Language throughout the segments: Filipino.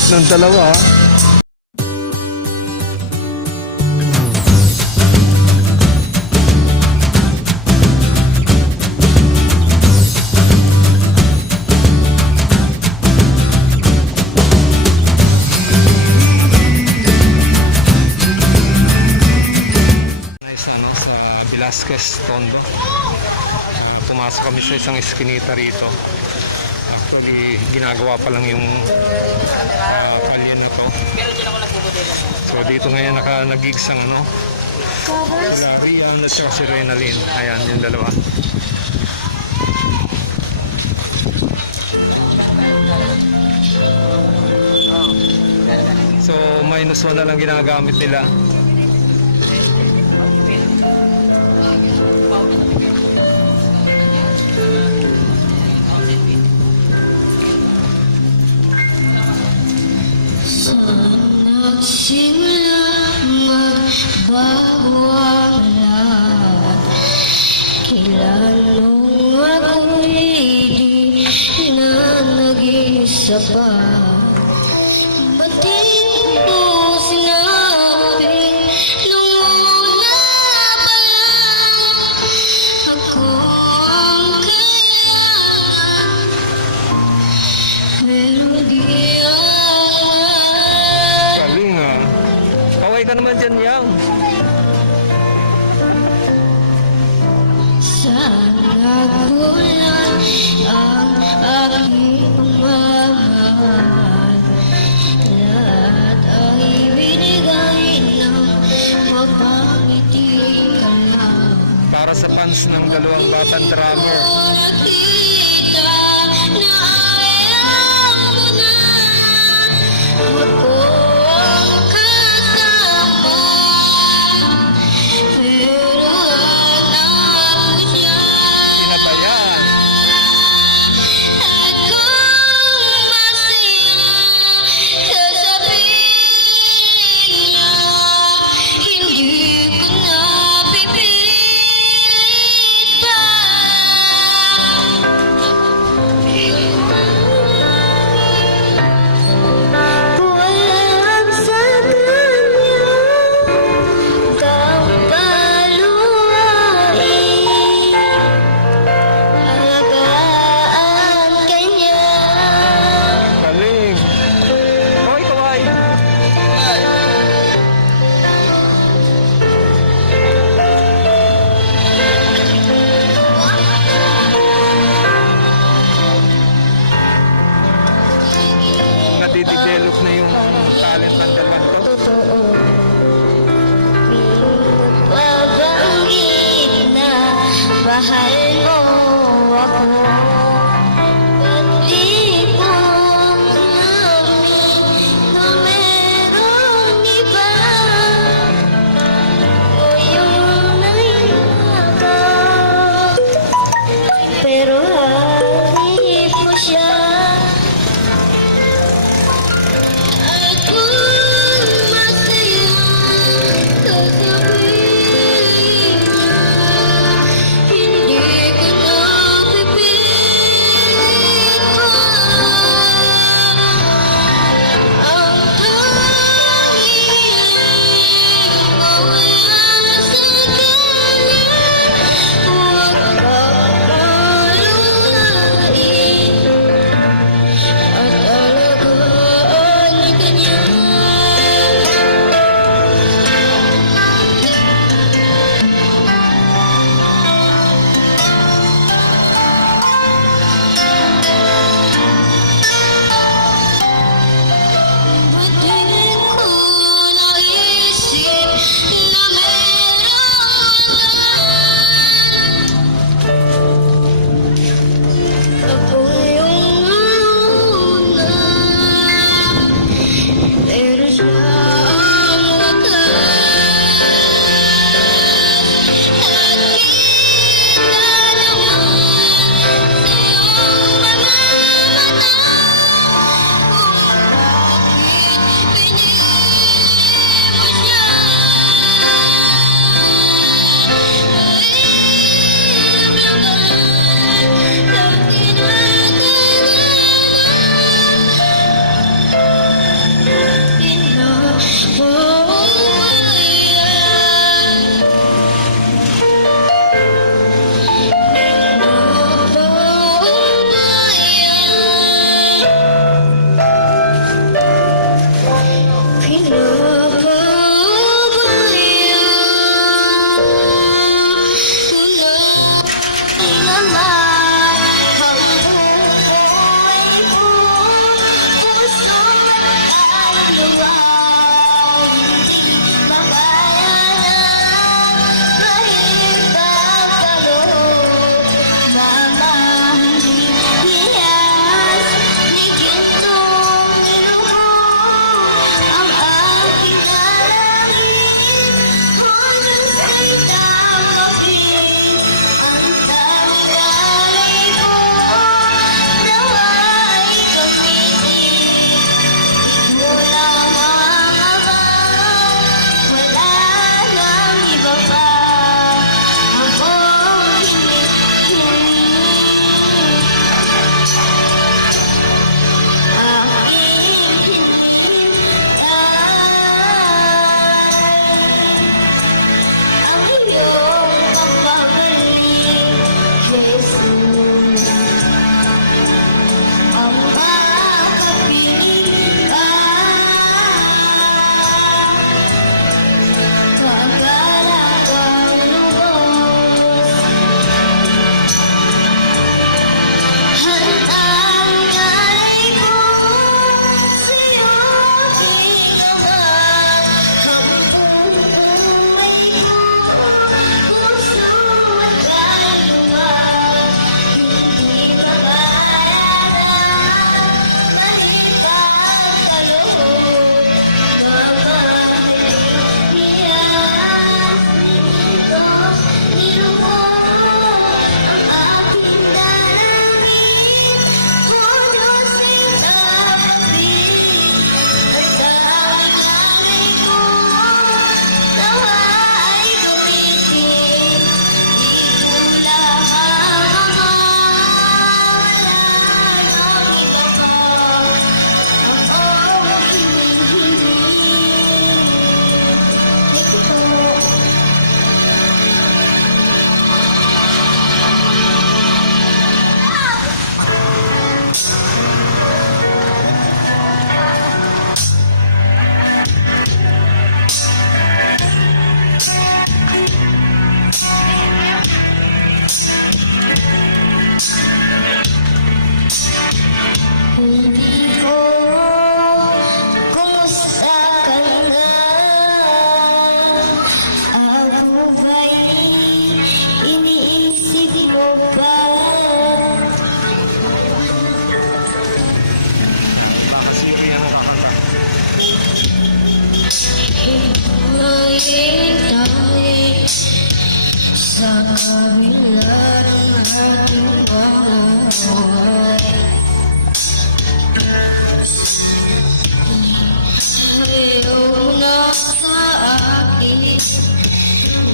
Kulit ng dalawa. Sa Velasquez Tondo. Pumasok kami sa isang eskinita rito. Actually, ginagawa pa lang yung kalye na to. So dito ngayon nag-gigs ang sila Rian at saka si Renalyn. Ayan yung dalawa. So -1 na lang ginagamit nila. Simula magbago ang lahat. Kailan nung ako'y di na nag-isa pa. Ba't di mo sinabi nung una pa lang ako ang kailangan, pero di Kaway ka naman dyan, Yang. sana kulang ang aking pagmamahal. Lahat ay binigay ng mapangiti ka lang. Para sa fans ng dalawang batang drummer. Nakita na ayaw mo na ako ang kasama, pero hanap ko siya. Sinabayan. At kung masaya, sasabihin niya, hindi ko na pipilit pa.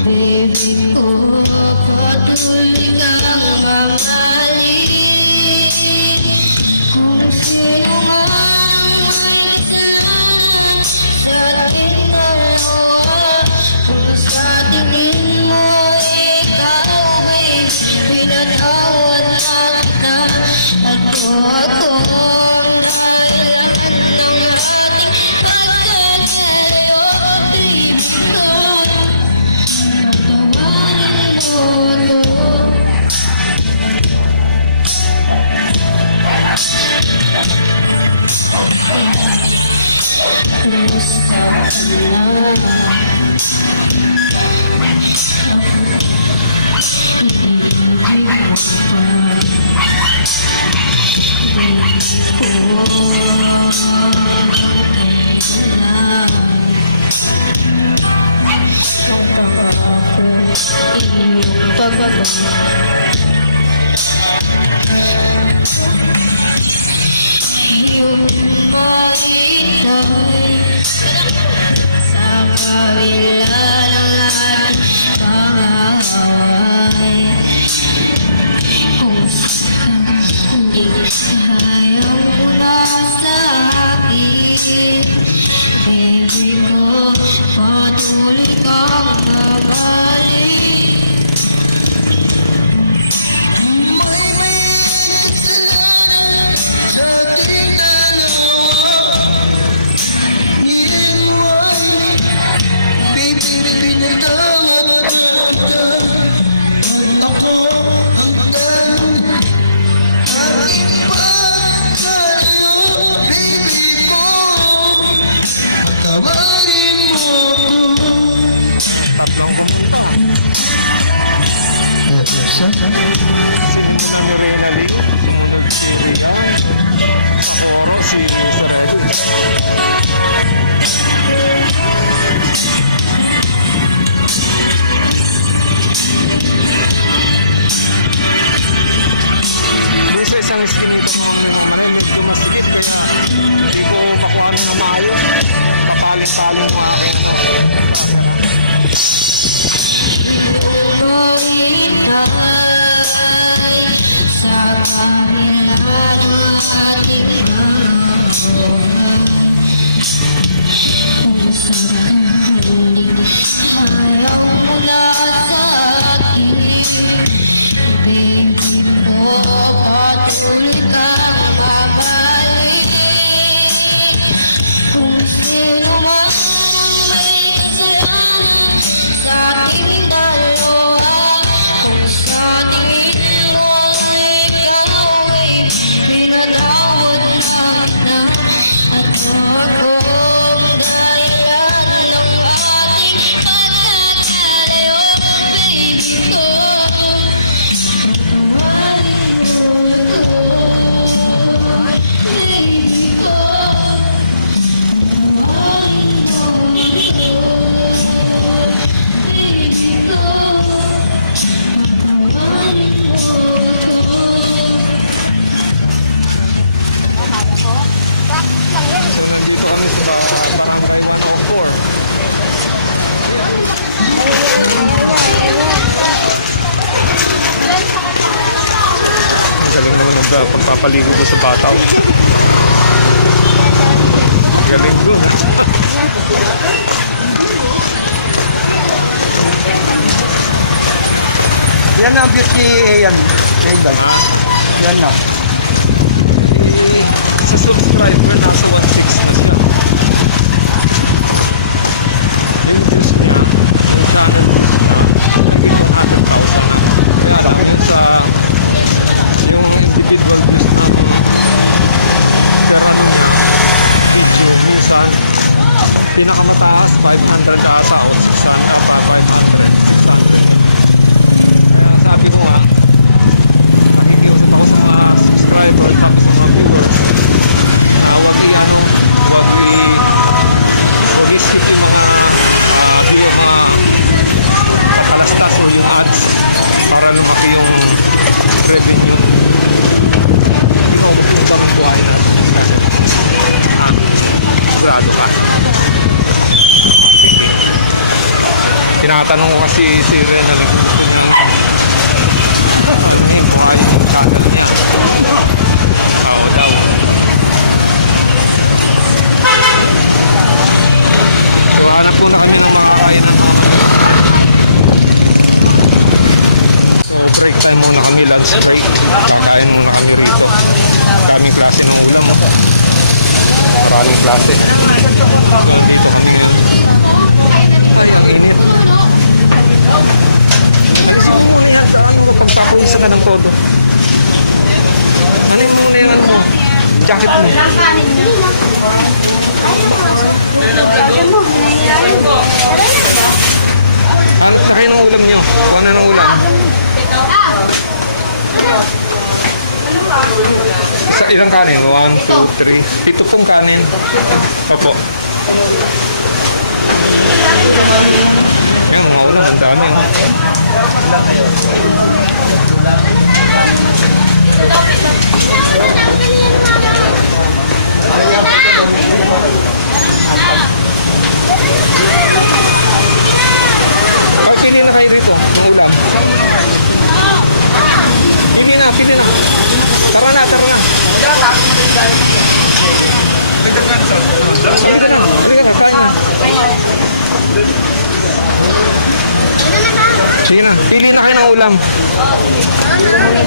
Baby ko, patuloy kang mamahalin. Kung sino man may kasalanan sa ating dalawa, kung sa tingin mo ikaw ay pinatawad na kita. Ako ang dahilan ng ating pagkakalayo, baby ko. Doon sa isang eskinita mga medyo masikip kaya hindi ko makuha na maayos. Pakaling-kaling mo aking pagpapaligo doon sa bata. Galing doon. Yan na ang beauty yan. Yan na. Sa subscriber nasa 160. Pinakamataas 500 ata o 600 pa 500. Sabi ko nga nakikiusap ako sa mga subscriber tapos sa mga viewers. Huwag tinatanong ko kasi si Rena lang yung channel niya. Tao daw. So, hanap po na kami ng mga kakainan. So, break time muna kami, lunch break. Kakain muna kami rito. Maraming klase ng ulam. Maraming klase. Dito kami ngayon. Pagpapulisan ka ng todo. Ano yung muna yung ano mo? Jacket mo. Sakayin ng ulam niyo. Kuha na ng ulam. Sa ilang kanin? 1, 2, 3. Pito pong kanin. Opo. Yung mga ulam, ang dami. Ay, pili na kayo rito. Ang ulam. Pili na, pili na. Tara na, tara na. Sige na, pili na kayo ng ulam.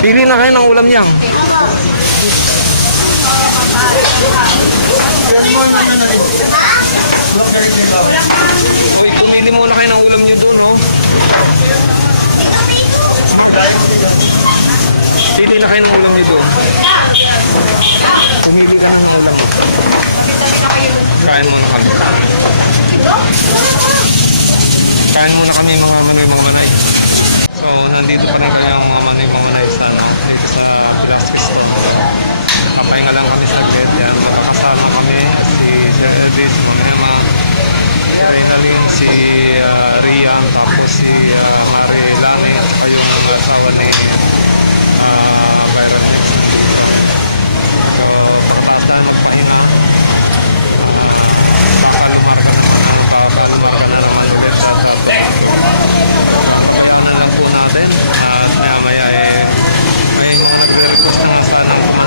Pili na kayo ng ulam niyang. Okay, pumili muna kayo ng ulam niyo doon, no? Pili na kayo ng ulam niyo doon. Pumili ka ng ulam mo. Kain muna kami. Kain muna kami mga manoy, mga manay. So, nandito pa rin kaya mga manoy, mga manay sa, dito sa Velasquez. Kapahinga lang kami sa bed. Yan, makakasama kami si Sir Elvis, mga Emma, Reynalyn, si Rian, tapos si Mari Lani, at yung asawa ni Byron Dixon. So, pagkataas na nagpahinga, pakalumar ka na naman ulit sa kaya na lang po natin at maya may mga nagre-request na nga sana naman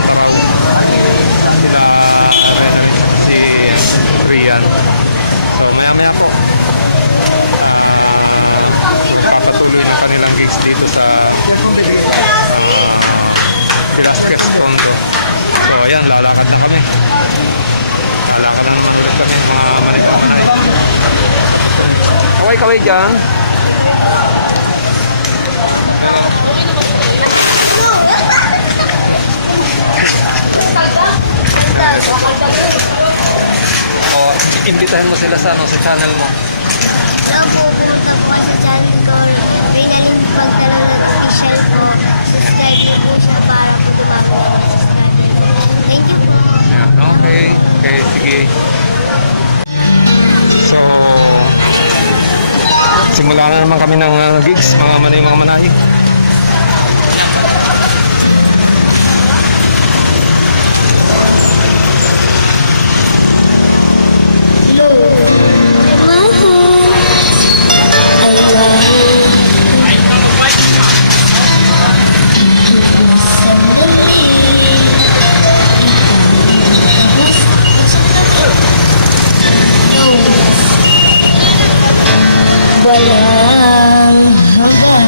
sila si Rian. So maya po papatuloy na kanilang gigs dito sa Velasquez Condo. So ayan, lalakad na kami. Lalakad na naman ulit kami mga manay-manay. Kaway-kaway dyan. O, imbitahan mo sila sa, sa channel mo. Hello po, pumunta po sa channel ko. Reynalyn Pagdalawag official po. Subscribe niyo po siya para po dumami ang subscriber. Thank you po. Ayan, okay. Okay, sige. So, simula na naman kami ng gigs, mga manay, mga manay. Walang hanggan.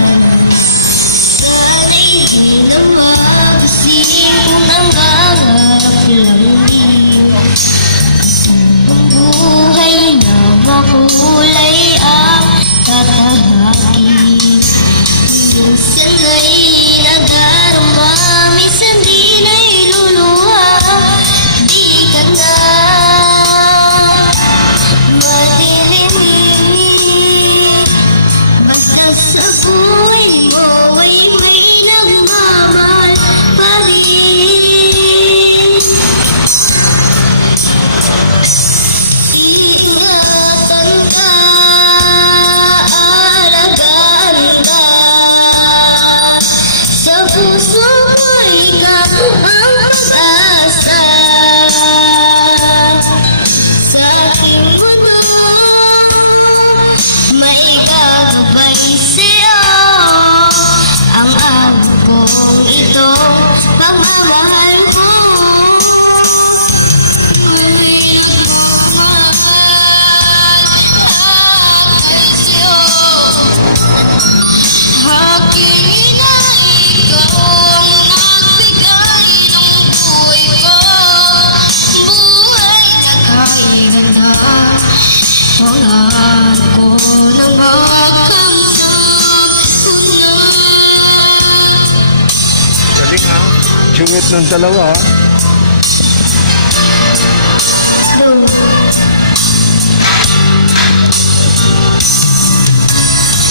Duet ng dalawa.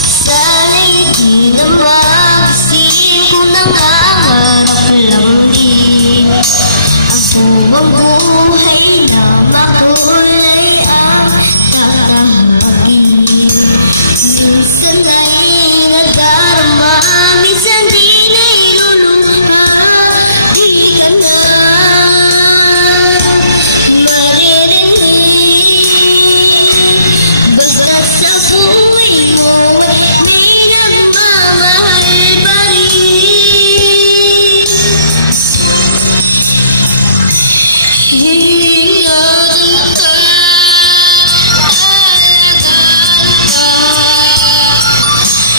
Sana'y di na mag-isip kung nangangarap lang din ang buhay na makulay ang pag-ibig. Minsan ay nadarama, minsan di na iluluha. Di ka na maririnig. Basta sa buhay mo may nagmamahal pa rin. Ingatan ka, alagaan ka.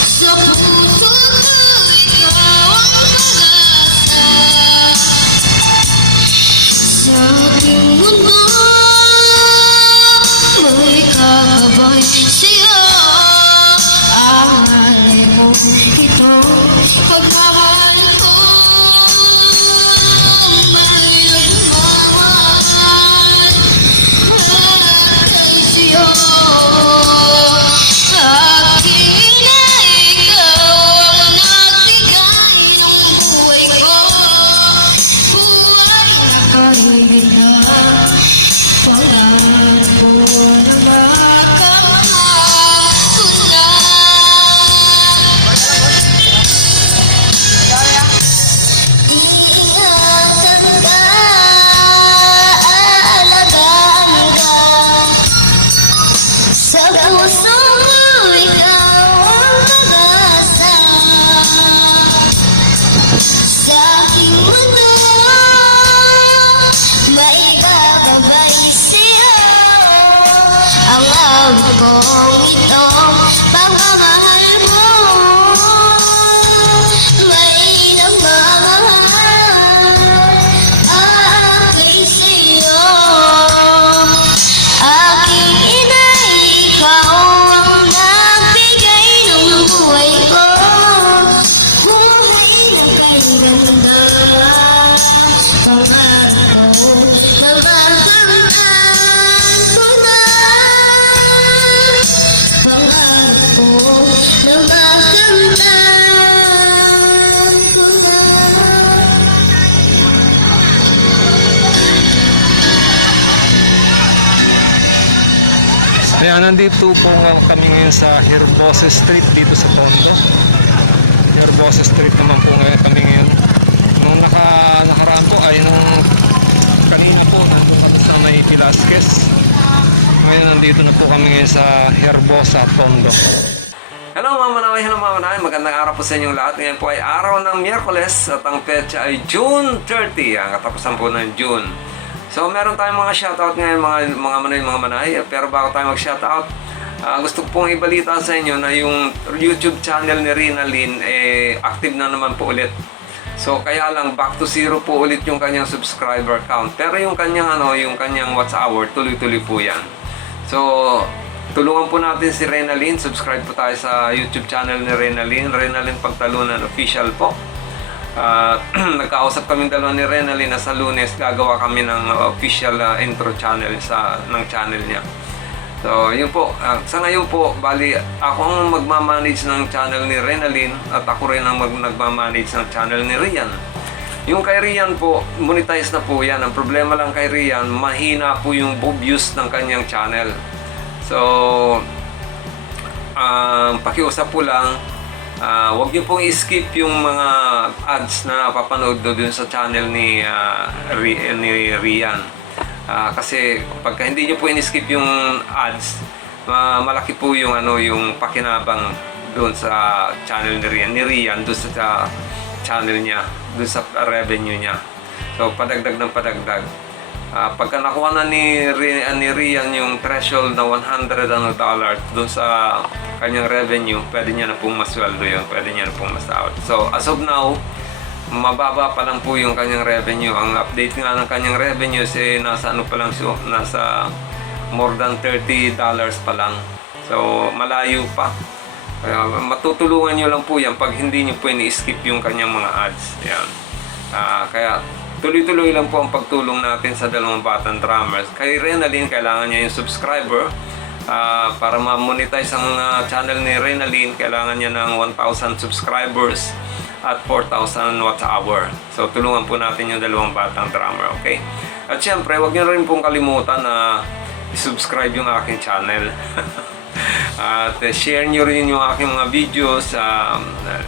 Sa puso ko ikaw ang pag-asa. Sa aking mundo may kakabay sa'yo. Ang mahal mo ito, pagmamahal ko. May nagmamahal kay sa'yo. Aking ina, ikaw ang nagbigay ng buhay ko. Buhay na kaibigan, pangarap ko na makamahal ko na. Ingatan ka, aalagaan ka. Sa puso mo ikaw ang pag-asa. Sa aking mundo maigagabay sa'yo. Ang awit kong ito, pagmamahal mo. May nagmamahal aking sa'yo. Aking ina, ikaw ang nagbigay ng buhay ko. Buhay na kay ganda. Pangarap ko na makamtan ko na. Pangarap ko na makamtan ko na. Kaya nandito po kami ngayon sa Herbosa Street dito sa Tondo. Herbosa Street naman po ngayon kami ngayon. Nung nakaraan po ay nung kanina po nandun ako sa may Velasquez. Ngayon nandito na po kami ngayon sa Herbosa, Tondo. Hello mga manaway, hello mga manaway. Magandang araw po sa inyong lahat. Ngayon po ay araw ng Miyerkules at ang petsa ay June 30, ang katapusan po ng June. So meron tayong mga shoutout ngayon mga manay. Pero bago tayo mag-shoutout, gusto ko pong ibalita sa inyo na yung YouTube channel ni Rina Lynn active na naman po ulit. So kaya lang back to zero po ulit yung kanyang subscriber count. Pero yung kanyang yung kanyang watch hour tuloy-tuloy po yan. So tulungan po natin si Rina Lynn. Subscribe po tayo sa YouTube channel ni Rina Lynn, Rina Lynn Pagtalunan Official po. Nagkausap kami dalawa ni Renalyn na sa Lunes gagawa kami ng official intro channel ng channel niya. So yun po, sa ngayon po bali ako ang magmamanage ng channel ni Renalyn at ako rin ang nagmamanage ng channel ni Rian. Yung kay Rian po, monetize na po yan. Ang problema lang kay Rian, mahina po yung views ng kanyang channel. So pakiusap po lang, huwag niyo pong i-skip yung mga ads na napapanood doon sa channel ni Rian. Kasi pagka hindi niyo po in-skip yung ads, malaki po yung yung pakinabang doon sa channel ni Rian doon sa channel niya, doon sa revenue niya. So padagdag ng padagdag. Pagka nakuha na ni Rian yung threshold na $100 doon sa kanyang revenue, pwede niya na pong masweldo yun, pwede niya na pong masahod. So as of now, mababa pa lang po yung kanyang revenue. Ang update nga ng kanyang revenue nasa pa lang siya, nasa more than $30 pa lang. So malayo pa. Matutulungan nyo lang po yan pag hindi nyo po ini-skip yung kanyang mga ads. Yan. Kaya tuloy-tuloy lang po ang pagtulong natin sa dalawang batang drummers. Kay Renalyn, kailangan niya yung subscriber. Para ma-monetize ang channel ni Renalyn, kailangan niya ng 1,000 subscribers at 4,000 watch hour. So tulungan po natin yung dalawang batang drummer, okay? At syempre, huwag niyo rin pong kalimutan na i-subscribe yung aking channel. At share nyo rin yung aking mga videos,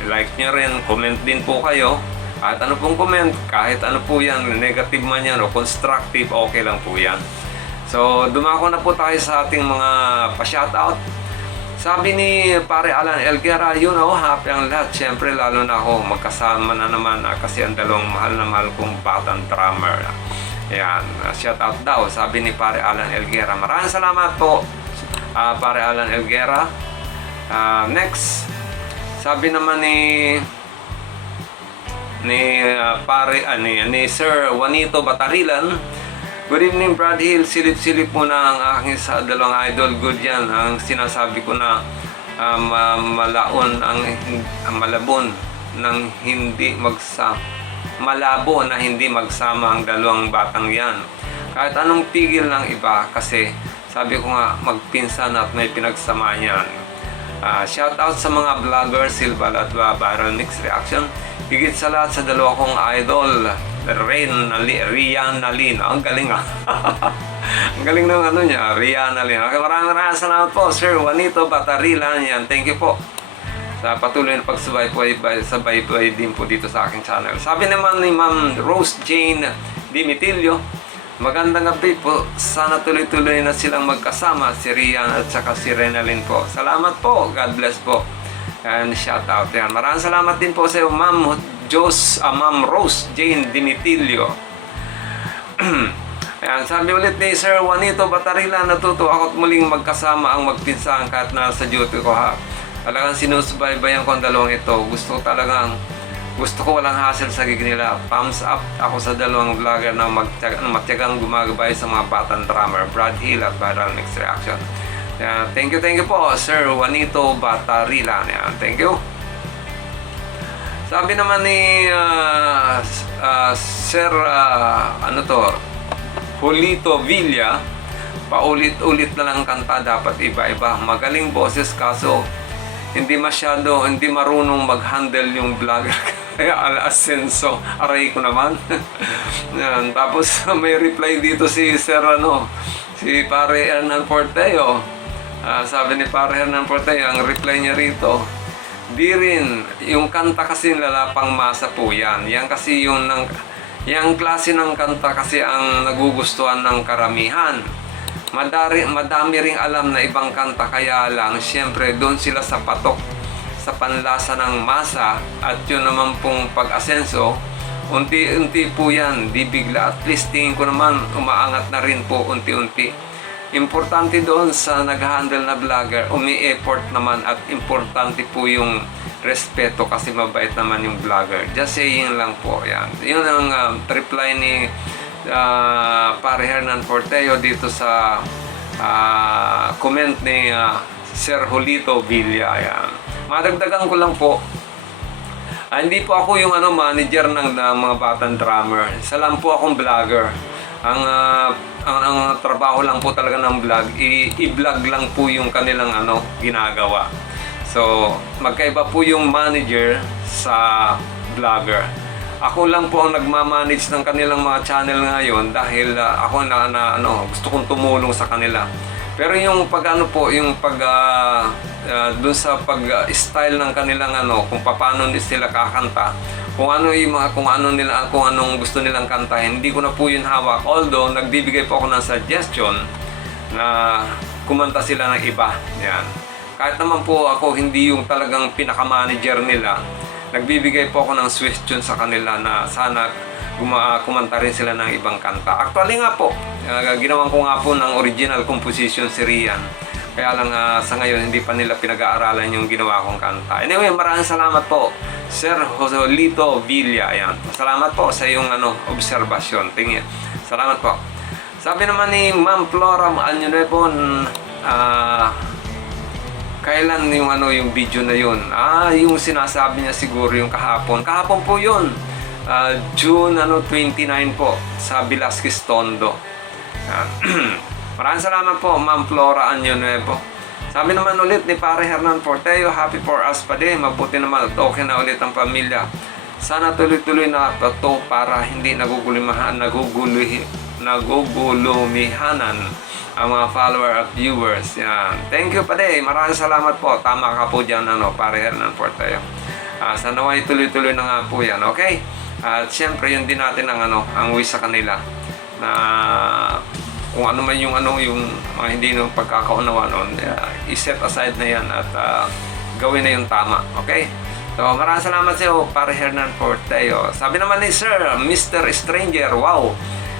like nyo rin, comment din po kayo. At ano pong comment, kahit ano po yan, negative man yan o constructive, okay lang po yan. So dumako na po tayo sa ating mga pa-shoutout. Sabi ni Pare Alan Elguera, yun happy ang lahat. Siyempre lalo na ako, magkasama na naman kasi ang dalawang mahal na mahal kong batang drummer. Ayan, shoutout daw, sabi ni Pare Alan Elguera. Maraming salamat po, Pare Alan Elguera. Next, sabi naman ni Sir Juanito Batarilan, good evening Brad Hill, silip-silip mo na ang aking sa dalawang idol. Good yan, ang sinasabi ko na malabon ng hindi malabo na hindi magsama ang dalawang batang yan. Kahit anong tigil ng iba, kasi sabi ko nga magpinsan at may pinagsama yan. Shout out sa mga vloggers, Silval at Viral Mix Reaction. Higit sa lahat sa dalawa kong idol, Rianalyn. Ang galing ang galing ng ano niya, Rianalyn. Okay, maraming salamat po, Sir Juanito Batarilan. Yan, thank you po sa patuloy na pagsubaybay din po dito sa aking channel. Sabi naman ni Ma'am Rose Jane Dimitilio, magandang gabi po. Sana tuloy-tuloy na silang magkasama, si Rian at saka si Renalyn po. Salamat po. God bless po. And shout out yan. Maraming salamat din po sa iyo, Ma'am Rose Jane Dimitilio. Ayan, sabi ulit ni Sir Juanito Batarila, natuto ako't muling magkasama ang magpinsan kahit nasa duty ko Talagang sinusubaybayan ko ang dalawang ito. Gusto ko walang hassle sa gig nila. Thumbs up ako sa dalawang vlogger na matyagang gumagabay sa mga batang drummer, Brad Hill at Viral Mix Reaction. Thank you po, Sir Juanito Batarila. Thank you. Sabi naman ni Sir Julito Villa, paulit-ulit na lang kanta, dapat iba-iba. Magaling boses kaso hindi marunong mag-handle yung vlogger. Kaya Al-Ascenso, aray ko naman. Yan. Tapos may reply dito si si Pare Hernan Porteo. Sabi ni Pare Hernan Porteo, ang reply niya rito, di rin, yung kanta kasi lalapang masa po yan. Yan kasi yung klase ng kanta kasi ang nagugustuhan ng karamihan. Madami ring alam na ibang kanta, kaya lang syempre doon sila sa patok sa panlasa ng masa. At yun naman pong pag-asenso, unti-unti po yan, di bigla. At least tingin ko naman umaangat na rin po unti-unti. Importante doon sa nag-handle na vlogger, umi-effort naman, at importante po yung respeto kasi mabait naman yung vlogger. Just saying lang po yan. Yun ang reply ni Pare Hernan Porteo dito sa comment ni Sir Julito Villa. Yan. Madagdagan ko lang po, hindi po ako yung manager ng mga batang drummer. Isa lang po akong vlogger. Ang trabaho lang po talaga ng vlog, i-vlog lang po yung kanilang ginagawa. So magkaiba po yung manager sa vlogger. Ako lang po ang nagmamanage ng kanilang mga channel ngayon dahil ako gusto kong tumulong sa kanila. Pero yung dun sa pag-style ng kanilang kung paano sila kakanta, kung anong gusto nilang kantahin, hindi ko na po yun hawak. Although nagbibigay po ako ng suggestion na kumanta sila ng iba. Yan. Kahit naman po ako hindi yung talagang pinaka-manager nila, nagbibigay po ako ng suggestion sa kanila na sana kumanta rin sila ng ibang kanta. Actually nga po, ginawan ko nga po ng original composition si Rian. Kaya lang sa ngayon hindi pa nila pinag-aaralan yung ginawa kong kanta. Anyway, maraming salamat po, Sir Julito Villa. Ayan. Salamat po sa iyong obserbasyon. Tingin. Salamat po. Sabi naman ni Ma'am Flora Alnunebon, kailan yung yung video na yun? Yung sinasabi niya siguro yung kahapon. Kahapon po yun. June 29 po sa Velasquez Tondo. Maraming salamat po, Ma'am Flora Anyo Nuevo. Sabi naman ulit ni Pare Hernan Porteo, happy for us pa din. Mabuti naman at okay na ulit ang pamilya. Sana tuloy-tuloy na ito para hindi nagugulumihanan ang mga follower at viewers. Yan. Thank you pa din. Maraming salamat po. Tama ka po dyan, Pare Hernan Porteo. Sana ay tuloy-tuloy na nga po yan. Okay? At syempre, yun din natin ang wish sa kanila na kung ano man yung mga hindi nung pagkakaunawa noon, i-set aside na yan at gawin na yung tama. Okay? So, maraming salamat sa iyo, Pare Hernan Porteo. Sabi naman ni Sir, Mr. Stranger, wow!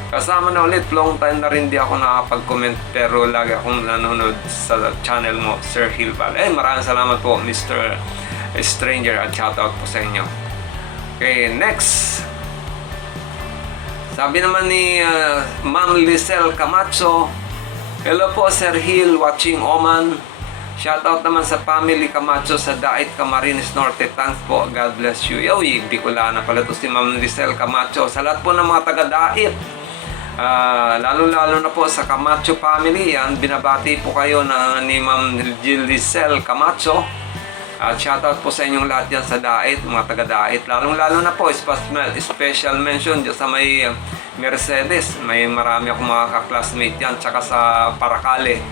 Kasama na ulit, long time na rin di ako nakapag-comment pero lagi akong nanonood sa channel mo, Sir Hilbal. Maraming salamat po, Mr. Stranger, at shoutout po sa inyo. Okay, next. Sabi naman ni Ma'am Lisel Camacho, hello po, Sir Hill, watching Oman. Shoutout naman sa family Camacho sa Dait, Camarines Norte. Thanks po, God bless you. Bicolana pala to si Ma'am Lisel Camacho. Sa lahat po ng mga taga-Dait, lalo-lalo na po sa Camacho family, yan, binabati po kayo ni Ma'am Lisel Camacho. At shoutout po sa inyong lahat yan sa Dait, mga taga-Dait. Lalong-lalo na po, special mention dyan sa may Mercedes. May marami akong mga ka-classmate yan, tsaka sa Paracale.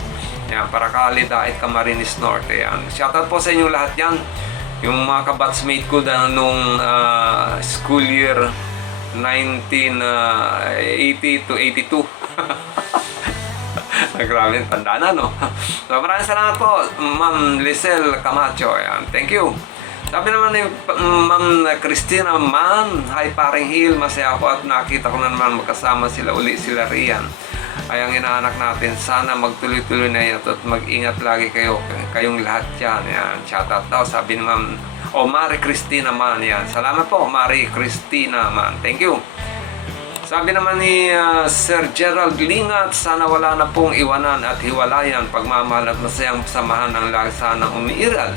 Yan, Paracale, Dait, Camarines Norte. Yan. Shoutout po sa inyong lahat yan. Yung mga ka-batchmate ko nung school year 1980 to 82. Grabe, tanda na, no? So, maraming salamat po, Ma'am Lisel Camacho. Ayan, thank you. Sabi naman ni Ma'am Christina, Ma'am, hi Paring Hill, masaya ako at nakita ko na naman magkasama sila sila Rian. Ay ang inaanak natin, sana magtuloy-tuloy na ito at mag-ingat lagi kayong lahat yan. Ayan, shoutout daw, sabi ni Ma'am Mari Christina Man. Yan. Salamat po, Mari Christina Man. Thank you. Sabi naman ni Sir Gerald Lingat, sana wala na pong iwanan at hiwalayan, pagmamahal at masayang samahan ng lahat sana umiiral.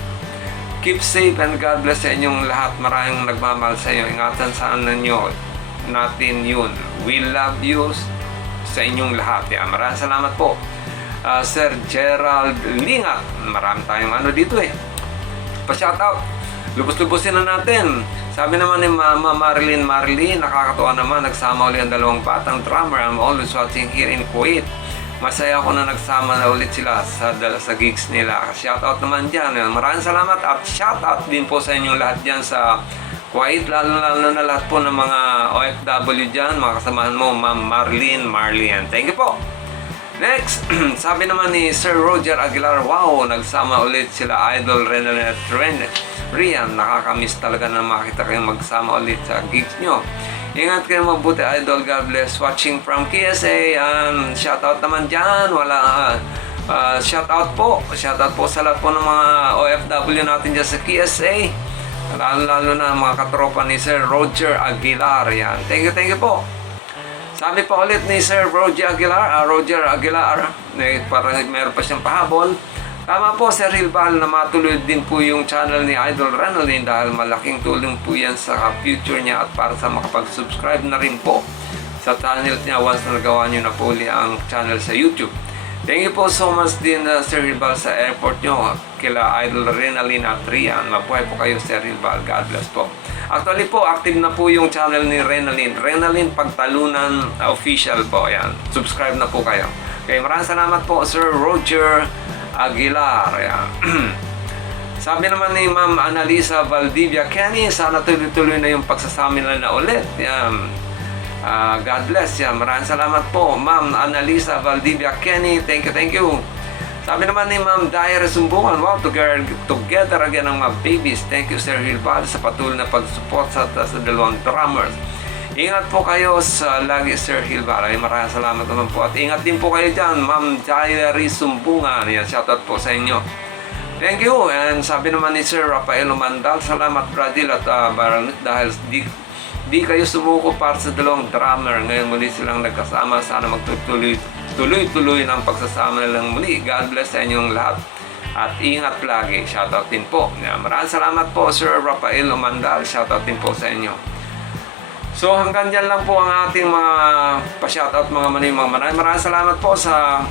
Keep safe and God bless sa inyong lahat. Maraming nagmamahal sa inyo. Ingatan saan ninyo natin yun. We love you sa inyong lahat. Yan. Maraming salamat po. Sir Gerald Lingat. Marami tayong dito Pa-shoutout. Lubos-lubusin na natin. Sabi naman ni Mama Marilyn, nakakatuwa naman. Nagsama ulit ang dalawang batang drummer. I'm always watching here in Kuwait. Masaya ako na nagsama na ulit sila sa gigs nila. Shoutout naman dyan. Maraming salamat at shoutout din po sa inyong lahat dyan sa Kuwait. Lalo na lahat po ng mga OFW dyan. Mga kasamahan mo, Ma'am Marlene. Thank you po. Next, sabi naman ni Sir Roger Aguilar, wow, nagsama ulit sila Idol Renalyn at Rian. Nakakamiss talaga na makita kayong magsama ulit sa gigs nyo. Ingat kayo mabuti, Idol. God bless. Watching from KSA. Shoutout naman dyan. Shoutout po. Shoutout po sa lahat po ng mga OFW natin dyan sa KSA. Lalo na mga katropa ni Sir Roger Aguilar. Yan. Thank you po. Sabi pa ulit ni Sir Roger Aguilar, parang meron pa siyang pahabol. Tama po, Sir Hilbal, na matuloy din po yung channel ni Idol Renalyn dahil malaking tulong po yan sa future niya at para sa makapag-subscribe na rin po sa channel niya once na nagawa niyo na po ang channel sa YouTube. Thank you po so much din, Sir Hilbal, sa effort nyo kila Idol Renalyn at Rian. Mabuhay po kayo, Sir Hilbal. God bless po. Actually po, active na po yung channel ni Renalyn Pagtalunan Official po. Ayan. Subscribe na po kayo. Okay, maraming salamat po, Sir Roger Aguilar. Ayan. Sabi naman ni Ma'am Analisa Valdivia Kenny, sana tuloy-tuloy na yung pagsasama nila na ulit. Ayan. God bless. Ayan. Maraming salamat po, Ma'am Analisa Valdivia Kenny. Thank you. Sabi naman ni Ma'am Diary Sumbungan, wow, together again ang mga babies. Thank you, Sir Hilbal, sa patuloy na pag-support sa dalawang drummers. Ingat po kayo sa lagi, Sir Hilbal. Maraming salamat naman po. At ingat din po kayo dyan, Ma'am Diary Sumbungan. Yan, shoutout po sa inyo. Thank you. And sabi naman ni Sir Rafael Umandal, salamat, Bradil at Baranit, dahil di kayo sumuko para sa dalawang drummer. Ngayon muli silang nagkasama. Sana magtuloy-tuloy ng pagsasama nilang muli. God bless sa inyong lahat. At ingat lagi. Shoutout din po. Maraming salamat po, Sir Rafael Umandal. Shoutout din po sa inyo. So hanggang dyan lang po ang ating mga pa-shoutout mga manoy, mga manay. Maraming salamat po sa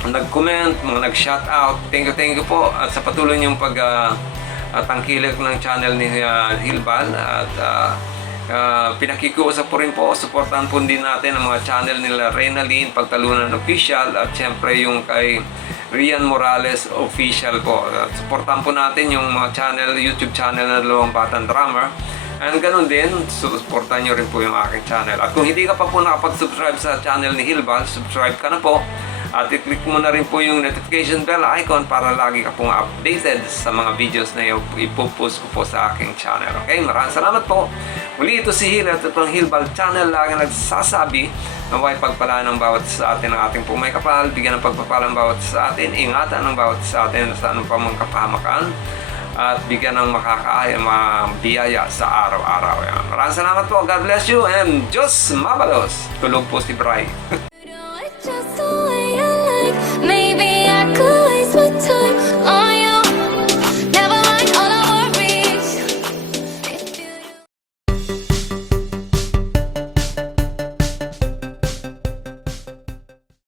nag-comment, mga nag-shoutout. Thank you po at sa patuloy niyong tangkilik ng channel ni Hilbal at pinakikiusap po rin po, supportan po din natin ang mga channel nila Reynalyn Pagtalunan Official at syempre yung kay Rian Morales Official po. Supportan po natin yung mga channel, YouTube channel na Dalawang Batang Drummer. And ganun din, supportan nyo rin po yung aking channel. At kung hindi ka pa po nakapag-subscribe sa channel ni Hilbal, subscribe ka na po. At i-click mo na rin po yung notification bell icon para lagi ka pong updated sa mga videos na ipopost ko po sa aking channel. Okay, maraming salamat po. Muli ito si Hil at itong Hilbal channel lagi nagsasabi na may pagpala ng bawat sa atin ang ating pong may kapal, bigyan ng pagpapala ng bawat sa atin, ingatan ng bawat sa atin sa anong pamang kapahamakan, at bigyan ng makakaaya, mga biyaya sa araw-araw. Maraming salamat po. God bless you and Diyos mabalos. Tulog po si Bray.